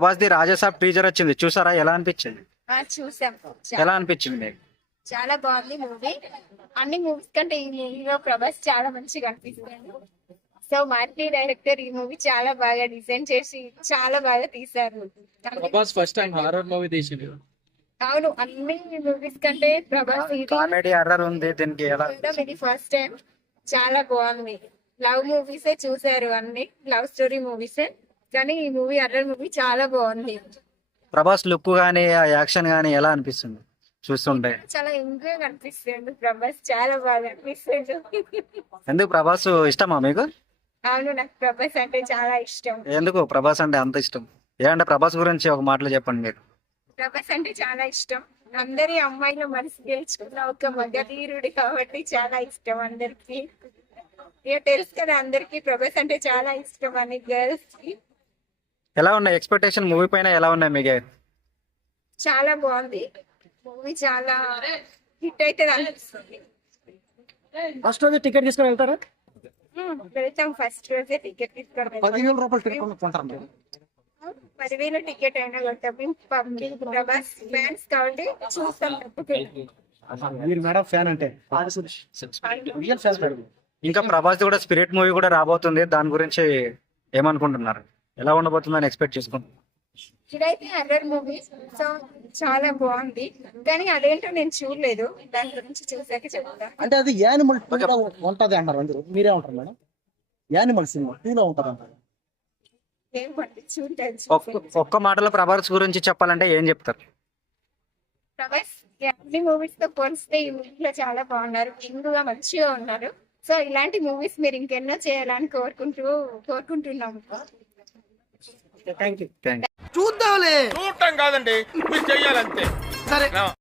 Prabhas the Raja Saab teaser వచ్చింది, చూసారా? ఎలా అనిపించింది? చూసాం. ఎలా అనిపించింది మీకు? చాలా బాగుంది మూవీ. అన్ని మూవీస్ కంటే ఈ మూవీలో ప్రభాస్ చాలా మంచిగా అనిపిస్తాడు. సో మార్టీ డైరెక్టర్ ఈ మూవీ చాలా బాగా డిజైన్ చేసి చాలా బాగా తీశారు. Prabhas first time horror movie తీసిండు. అవును, అన్ని మూవీస్ కంటే ప్రభాస్ కామెడీ హర్రర్ ఉంది దీనికి. ఎలా? ఇది ఫస్ట్ టైం. చాలా బాగుంది. లవ్ మూవీసే చూసారు, అన్ని లవ్ స్టోరీ మూవీసే, కానీ ఈ మూవీ హర్రర్ మూవీ చాలా బాగుంది. ప్రభాస్ లుక్ గానీ ఆ యాక్షన్ గానీ ఎలా అనిపిస్తుంది చూస్తుంటే? చాలా ఎంజాయ్ కనిపిస్తుంది. ప్రభాస్ చాలా బాగా అనిపిస్తుంది. ఎందుకు ప్రభాస్ ఇష్టమా మీకు? అవును, నాకు ప్రభాస్ అంటే చాలా ఇష్టం. ఎందుకు ప్రభాస్ అంటే అంత ఇష్టం? ఏమంటే ప్రభాస్ గురించి ఒక మాటలో చెప్పండి మీరు. ప్రభాస్ అంటే చాలా ఇష్టం. అందరి అమ్మాయిల మనసు గెలుచుకున్న ఒక మగధీరుడు కాబట్టి చాలా ఇష్టం అందరికి. ఇక తెలుసు కదా అందరికి ప్రభాస్ అంటే చాలా ఇష్టం అని గర్ల్స్ కి. ఎలా ఉన్నాయి ఎక్స్పెక్టేషన్ మూవీ పైన? ఎలా ఉన్నాయి మీకు? చాలా బాగుంది మూవీ, చాలా హిట్ అయితే అనిపిస్తుంది. ఫస్ట్ రోజు టికెట్ తీసుకొని వెళ్తారా? వెళ్తాం. ఫస్ట్ రోజే టికెట్ తీసుకొని 10,000 రూపాయలు టికెట్ కొంటారు. 10,000 టికెట్ అయినా కొంటాం. ప్రభాస్ ఫ్యాన్స్ కాబట్టి చూస్తాం. మీరు మేడం ఫ్యాన్ అంటే రియల్ ఫ్యాన్ మేడం. ఇంకా ప్రభాస్ కూడా స్పిరిట్ మూవీ కూడా రాబోతుంది, దాని గురించి ఏమనుకుంటున్నారు? ఎలా ఉండబోతుందని ఎక్స్పెక్ట్ చేసుకుంటున్నారు? ఇదైతే హర్రర్ మూవీ, సో చాలా బాగుంది. కానీ అదేంటో నేను చూడలేదు, దాని గురించి చూసాక చెప్తా. అంటే అది యానిమల్ 2 ఉంటది అన్నారు అందరూ, మీరే ఉంటారు మేడం? యానిమల్ సినిమా 2 ఉంటది అంటారు. ఏమంటే చూడలేదు. ఒక్క మాటలో ప్రభాస్ గురించి చెప్పాలంటే ఏం చెప్తారు? ప్రభాస్ అన్ని మూవీస్ తో పోలిస్తే ఈ మూవీలో చాలా బాగున్నారు, యంగ్గా మంచిగా ఉన్నారు. సో ఇలాంటి మూవీస్ మీరు ఇంకెన్నో చేయాలని కోరుకుంటున్నాము. Thank you. Thank you. చూద్దాంలే. చూడటం కాదండి, మీరు చెయ్యాలంతే. సరే.